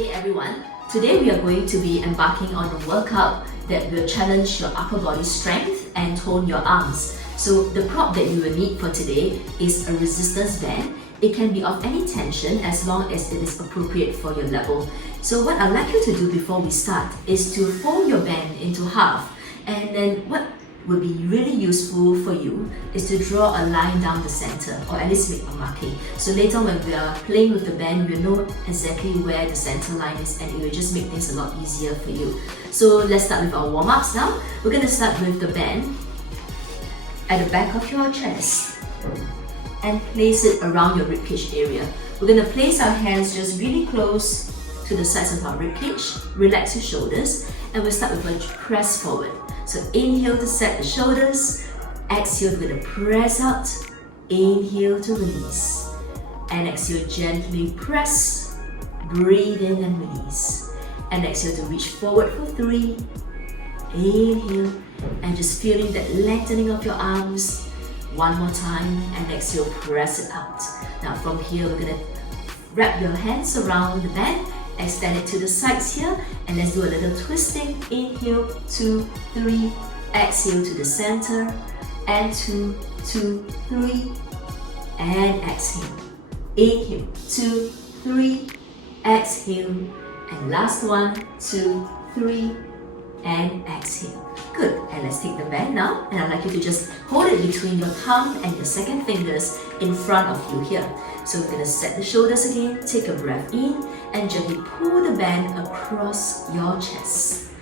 Hey everyone, today we are going to be embarking on a workout that will challenge your upper body strength and tone your arms. So the prop that you will need for today is a resistance band. It can be of any tension as long as it is appropriate for your level. So what I'd like you to do before we start is to fold your band into half, and then what would be really useful for you is to draw a line down the center, or at least make a marking. So later when we are playing with the band, you'll know exactly where the center line is, and it will just make things a lot easier for you. So let's start with our warm-ups now. We're going to start with the band at the back of your chest and place it around your ribcage area. We're going to place our hands just really close to the sides of our ribcage. Relax your shoulders, and we'll start with a press forward. So inhale to set the shoulders, exhale we're going to press out, inhale to release, and exhale gently press, breathe in and release, and exhale to reach forward for 3, inhale, and just feeling that lengthening of your arms. One more time, and exhale, press it out. Now from here we're going to wrap your hands around the band, extend it to the sides here, and let's do a little twisting. Inhale, 2, 3, exhale to the center, and 2, 2, 3, and exhale. Inhale, 2, 3, exhale, and last one, 2, 3, and exhale. Good, and let's take the band now, and I'd like you to just hold it between your thumb and your second fingers in front of you here. So we're going to set the shoulders again, take a breath in, and gently pull the band across your chest,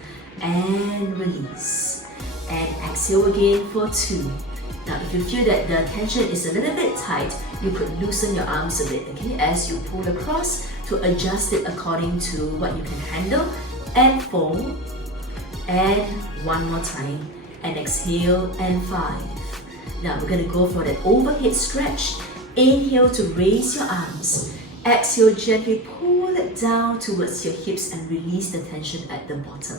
and release, and exhale again for 2. Now if you feel that the tension is a little bit tight, you could loosen your arms a bit, okay, as you pull across to adjust it according to what you can handle, and 4, and one more time, and exhale, and 5. Now we're going to go for that overhead stretch. Inhale to raise your arms, exhale gently pull it down towards your hips and release the tension at the bottom.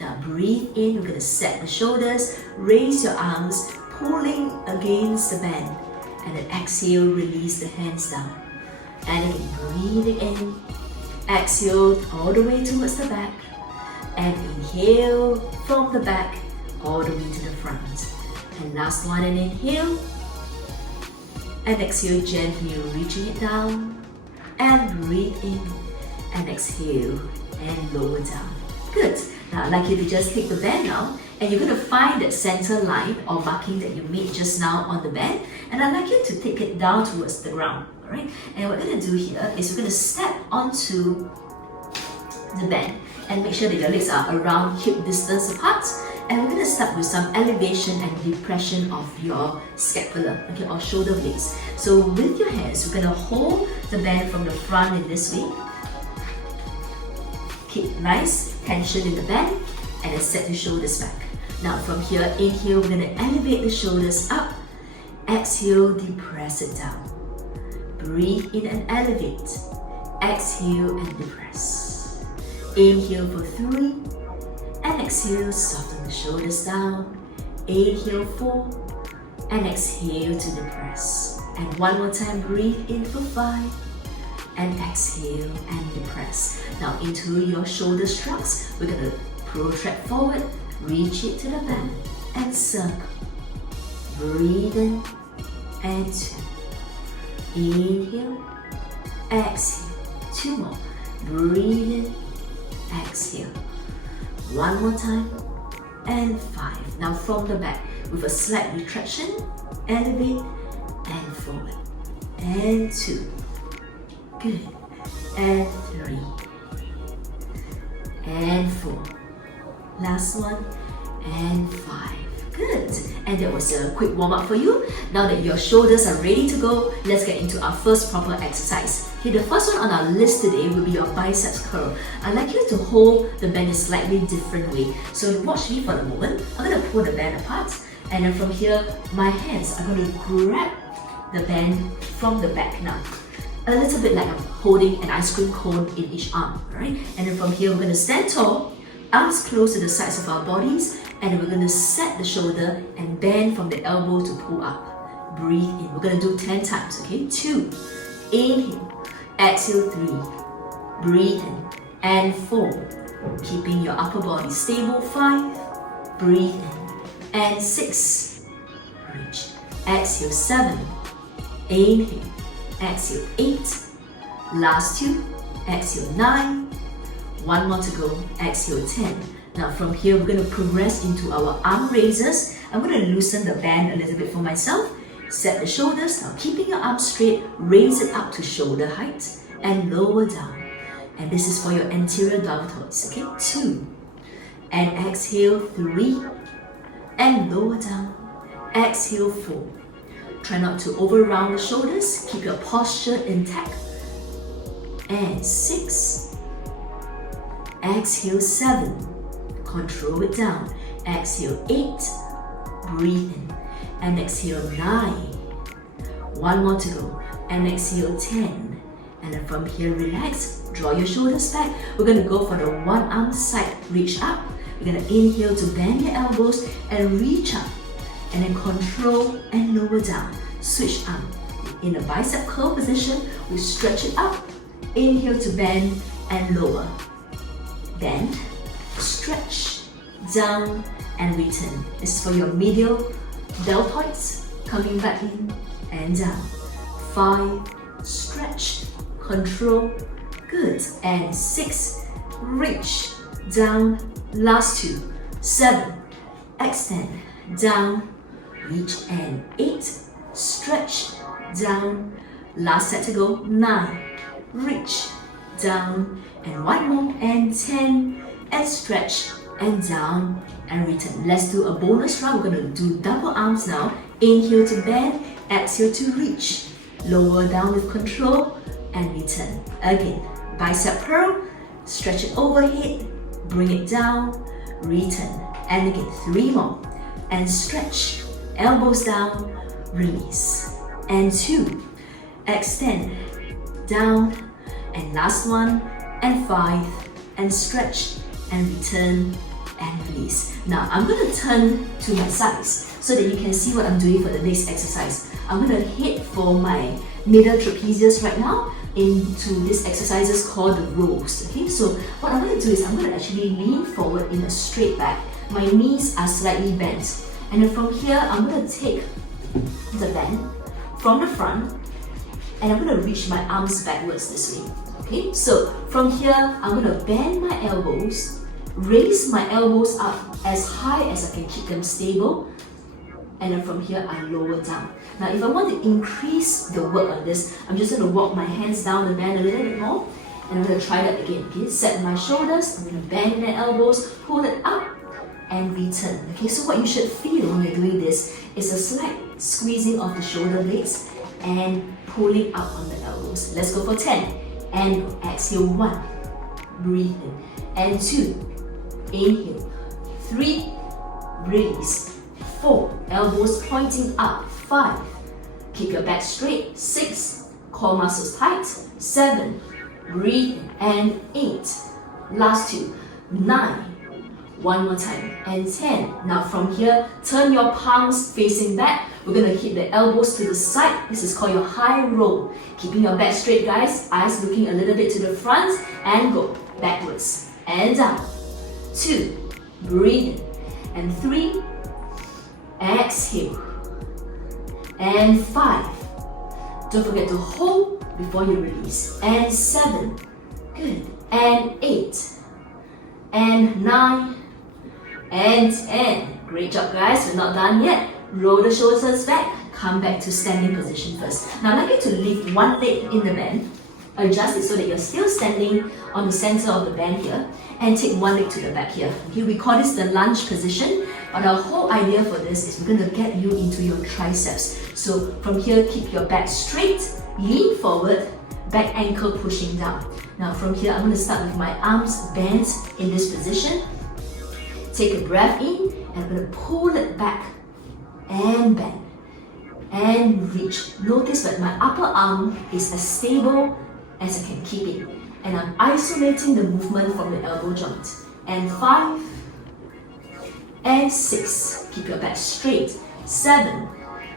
Now breathe in, we're going to set the shoulders, raise your arms, pulling against the band, and then exhale, release the hands down, and again breathing in, exhale all the way towards the back, and inhale from the back all the way to the front, and last one, and inhale, and exhale gently reaching it down, and breathe in, and exhale, and lower down. Good. Now I'd like you to just take the band now, and you're going to find that center line or marking that you made just now on the band, and I'd like you to take it down towards the ground. Alright? And what we're going to do here is we're going to step onto the band and make sure that your legs are around hip distance apart, and we're going to start with some elevation and depression of your scapula, okay, or shoulder blades. So with your hands, we're going to hold the band from the front in this way. Keep nice tension in the band, and then set the shoulders back. Now from here, inhale, we're going to elevate the shoulders up, exhale, depress it down. Breathe in and elevate, exhale and depress. Inhale for 3, and exhale, soften the shoulders down. Inhale 4, and exhale to depress. And one more time, breathe in for 5, and exhale and depress. Now into your shoulder shrugs, we're going to protract forward, reach it to the back, and circle. Breathe in, and 2. Inhale, exhale, 2 more. Breathe in, exhale. One more time, and 5. Now from the back, with a slight retraction, elevate, and forward, and 2. Good. And 3. And 4. Last one, and 5. Good. And that was a quick warm-up for you. Now that your shoulders are ready to go, let's get into our first proper exercise. Okay, the first one on our list today will be your biceps curl. I'd like you to hold the band in a slightly different way. So watch me for the moment. I'm going to pull the band apart, and then from here, my hands are going to grab the band from the back now. A little bit like I'm holding an ice cream cone in each arm, right? And then from here, we're going to stand tall, arms close to the sides of our bodies, and we're going to set the shoulder and bend from the elbow to pull up. Breathe in. We're going to do 10 times, okay? 2. Inhale. Exhale 3. Breathe in. and 4. Keeping your upper body stable. 5. Breathe in. And 6. Reach. Exhale. 7. Inhale. Exhale. 8. Last 2. Exhale. 9. One more to go. Exhale. 10. Now from here, we're going to progress into our arm raises. I'm going to loosen the band a little bit for myself. Set the shoulders. Now keeping your arms straight, raise it up to shoulder height and lower down. And this is for your anterior deltoids. Okay, 2. And exhale. 3. And lower down. Exhale. 4. Try not to over round the shoulders. Keep your posture intact. And 6. Exhale. 7. Control it down. Exhale. 8. Breathe in. And exhale. 9. One more to go. And exhale. 10. And then from here, relax. Draw your shoulders back. We're going to go for the one arm side reach up. We're going to inhale to bend your elbows and reach up. And then control and lower down. Switch arm. In a bicep curl position, we stretch it up. Inhale to bend and lower. Bend, stretch, down and return. This is for your medial deltoids. Coming back in and down. 5, stretch, control, good. And 6, reach, down, last 2. 7, extend, down, reach, and 8, stretch, down, last set to go. 9, reach, down, and one more, and 10, and stretch, and down, and return. Let's do a bonus round. We're going to do double arms now. Inhale to bend, exhale to reach. Lower down with control, and return. Again, bicep curl, stretch it overhead, bring it down, return. And again, 3 more. And stretch, elbows down, release. And 2, extend, down, and last one, and 5, and stretch, and return, and release. Now I'm going to turn to my sides so that you can see what I'm doing for the next exercise. I'm going to head for my middle trapezius right now into this exercises called the rows. Okay, so what I'm going to do is I'm going to actually lean forward in a straight back. My knees are slightly bent, and then from here I'm going to take the bend from the front, and I'm going to reach my arms backwards this way. Okay, so from here I'm going to bend my elbows, raise my elbows up as high as I can keep them stable, and then from here I lower down. Now if I want to increase the work on this, I'm just going to walk my hands down the band a little bit more, and I'm going to try that again. Okay, set my shoulders, I'm going to bend my elbows, pull it up, and return. Okay, so what you should feel when you're doing this is a slight squeezing of the shoulder blades and pulling up on the elbows. Let's go for 10. And exhale. 1, breathe in. And 2, inhale. 3, release. 4, elbows pointing up. 5, keep your back straight. 6, core muscles tight. 7, breathe in. And 8, last 2. 9, one more time, and 10. Now from here, turn your palms facing back. We're going to hit the elbows to the side. This is called your high roll. Keeping your back straight, guys. Eyes looking a little bit to the front, and go backwards and down. 2, breathe in. And 3, exhale. And 5, don't forget to hold before you release. And 7, good. And 8, and 9, and 10. Great job, guys. We're not done yet. Roll the shoulders back. Come back to standing position first. Now I'd like you to lift one leg in the band. Adjust it so that you're still standing on the center of the band here, and take one leg to the back here. Okay, we call this the lunge position, but our whole idea for this is we're going to get you into your triceps. So from here, keep your back straight, lean forward, back ankle pushing down. Now from here, I'm going to start with my arms bent in this position. Take a breath in, and I'm going to pull it back and bend and reach. Notice that my upper arm is as stable as I can keep it, and I'm isolating the movement from the elbow joint. And 5, and 6, keep your back straight. 7,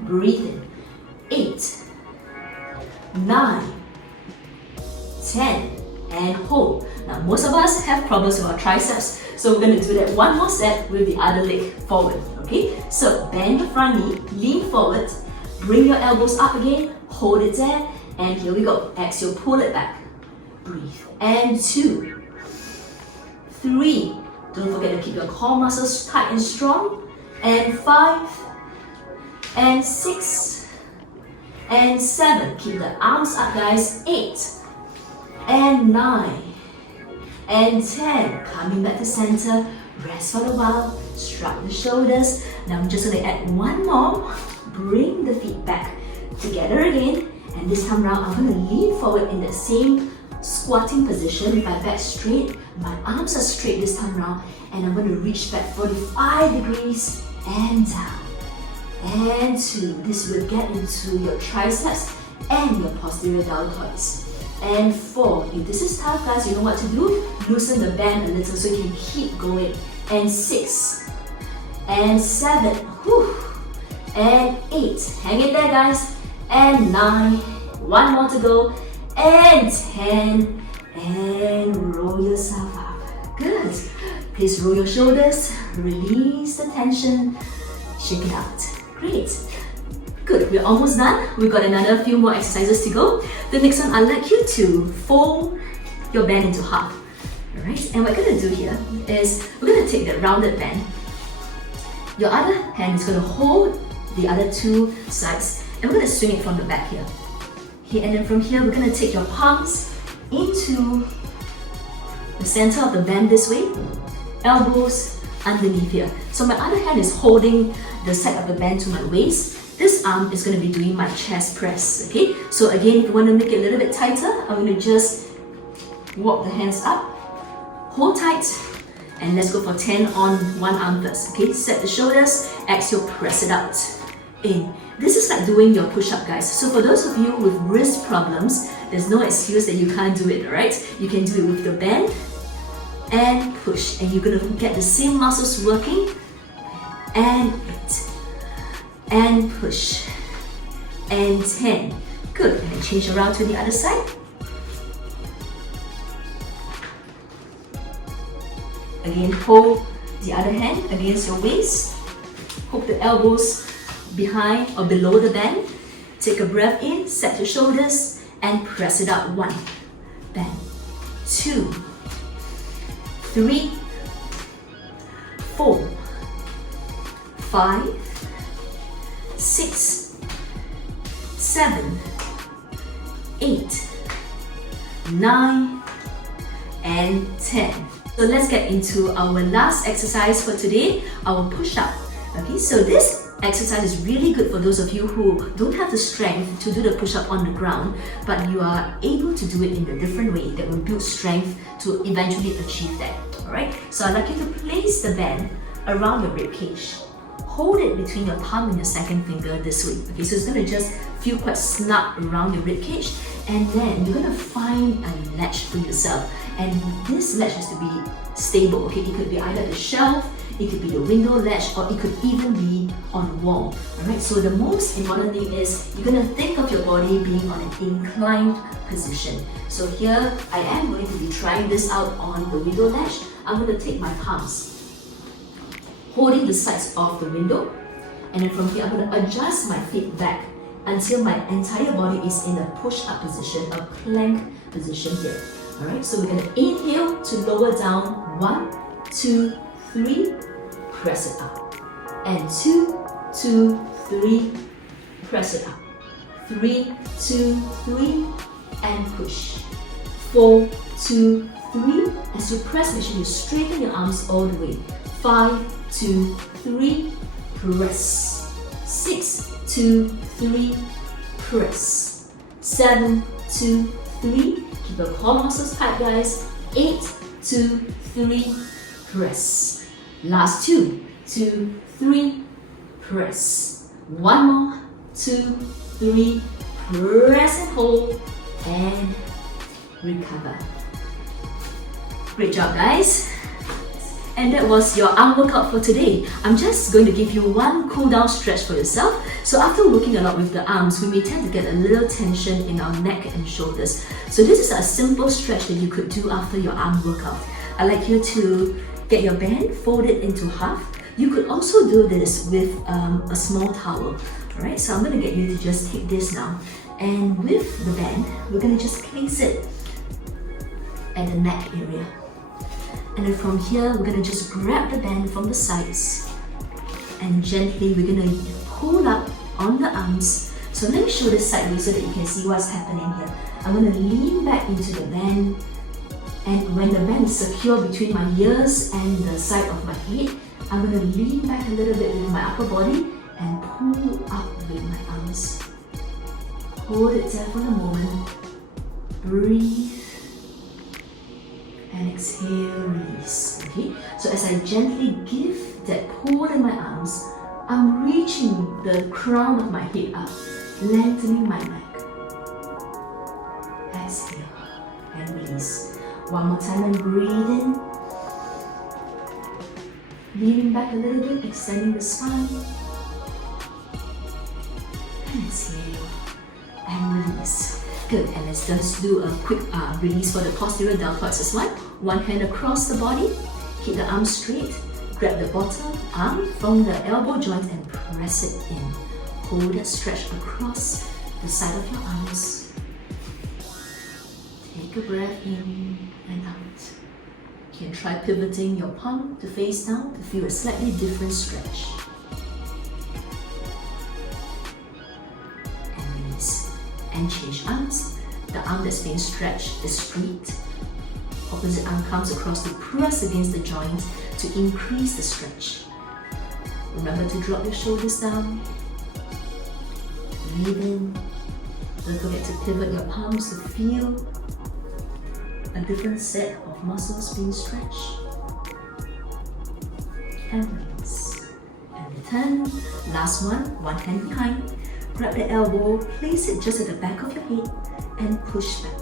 breathe in. 8, 9, 10, and hold. Now most of us have problems with our triceps, so we're going to do that one more set with the other leg forward. Okay, so bend your front knee, lean forward, bring your elbows up again, hold it there, and here we go. Exhale, pull it back. Breathe. And 2, 3. Don't forget to keep your core muscles tight and strong. And 5, and 6, and 7. Keep the arms up, guys. 8, and 9, and 10. Coming back to center. Rest for a while. Shrug the shoulders. Now I'm just going to add one more. Bring the feet back together again. And this time around, I'm going to lean forward in the same squatting position. My back straight. My arms are straight this time around. And I'm going to reach back 45 degrees and down. And 2. This will get into your triceps and your posterior deltoids. And 4. If this is tough, guys, you know what to do. Loosen the band a little so you can keep going. And 6. And 7. Whew. And 8. Hang it there, guys. And 9. One more to go. And 10. And roll yourself up. Good. Please roll your shoulders. Release the tension. Shake it out. Great. Good. We're almost done. We've got another few more exercises to go. The next one, I'd like you to fold your band into half. Alright? And what we're going to do here is we're going to take that rounded band. Your other hand is going to hold the other two sides. And we're going to swing it from the back here. Okay, and then from here, we're going to take your palms into the center of the band this way. Elbows underneath here. So my other hand is holding the side of the band to my waist. This arm is going to be doing my chest press. Okay, so again, if you want to make it a little bit tighter, I'm going to just walk the hands up, hold tight, and let's go for 10 on one arm first. Okay, set the shoulders, exhale, press it out. In. This is like doing your push-up, guys. So for those of you with wrist problems, there's no excuse that you can't do it, alright? You can do it with the band and push, and you're gonna get the same muscles working. And 8, and push, and 10. Good. And then change around to the other side. Again, hold the other hand against your waist. Hook the elbows behind or below the band. Take a breath in, set your shoulders, and press it out. 1, bend, 2, 3, 4, 5, 6, 7, 8, 9, and 10. So let's get into our last exercise for today, our push-up. Okay, so this exercise is really good for those of you who don't have the strength to do the push-up on the ground, but you are able to do it in a different way that will build strength to eventually achieve that. Alright, so I'd like you to place the band around your rib cage. Hold it between your thumb and your second finger this way. Okay, so it's going to just feel quite snug around your rib cage, and then you're going to find a ledge for yourself. And this ledge has to be stable. Okay, it could be either the shelf, it could be the window ledge, or it could even be on the wall. Alright, so the most important thing is you're going to think of your body being on an inclined position. So here I am going to be trying this out on the window ledge. I'm going to take my palms, holding the sides of the window, and then from here I'm going to adjust my feet back until my entire body is in a push-up position, a plank position here. Alright, so we're going to inhale to lower down. 1, 2, 3, press it up. And 2, 2, 3, press it up. 3, 2, 3, and push. 4, 2, 3. As you press, make sure you straighten your arms all the way. 5, 2, 3, press. 6, 2, 3, press. 7, 2, 3. Keep your core muscles tight, guys. 8, 2, 3, press. Last 2, 2, 3, press. One more, 2, 3, press and hold, and recover. Great job, guys. And that was your arm workout for today. I'm just going to give you one cool down stretch for yourself. So after working a lot with the arms, we may tend to get a little tension in our neck and shoulders. So this is a simple stretch that you could do after your arm workout. I'd like you to get your band, fold it into half. You could also do this with a small towel. Alright, so I'm going to get you to just take this now. And with the band, we're going to just place it at the neck area. And then from here, we're going to just grab the band from the sides and gently we're going to pull up on the arms. So let me show this sideways so that you can see what's happening here. I'm going to lean back into the band, and when the band is secure between my ears and the side of my head, I'm going to lean back a little bit with my upper body and pull up with my arms. Hold it there for a moment. Breathe. And exhale, release. Okay? So as I gently give that pull in my arms, I'm reaching the crown of my head up, lengthening my neck. Exhale and release. One more time and breathe in. Leaning back a little bit, extending the spine. And exhale and release. Good, and let's just do a quick release for the posterior deltoids as well. One hand across the body, keep the arm straight, grab the bottom arm from the elbow joint and press it in. Hold that stretch across the side of your arms. Take a breath in and out. You can try pivoting your palm to face down to feel a slightly different stretch. And release. And change arms. The arm that's being stretched is straight. Opposite arm comes across to press against the joint to increase the stretch. Remember to drop your shoulders down. Breathe in. Don't forget to pivot your palms to feel a different set of muscles being stretched. And release. And return. Last one hand behind. Grab the elbow, place it just at the back of your head and push back.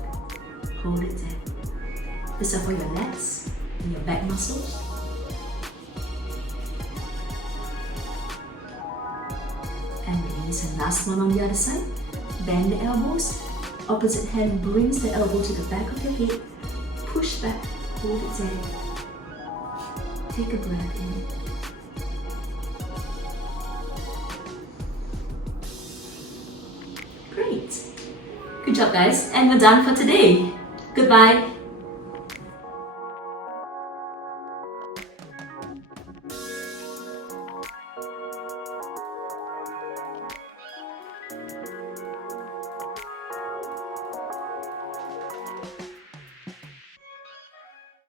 Hold it there. These are for your legs and your back muscles. And release. And last one on the other side. Bend the elbows. Opposite hand brings the elbow to the back of your head. Push back. Hold it there. Take a breath in. Great. Good job guys, and we're done for today. Goodbye.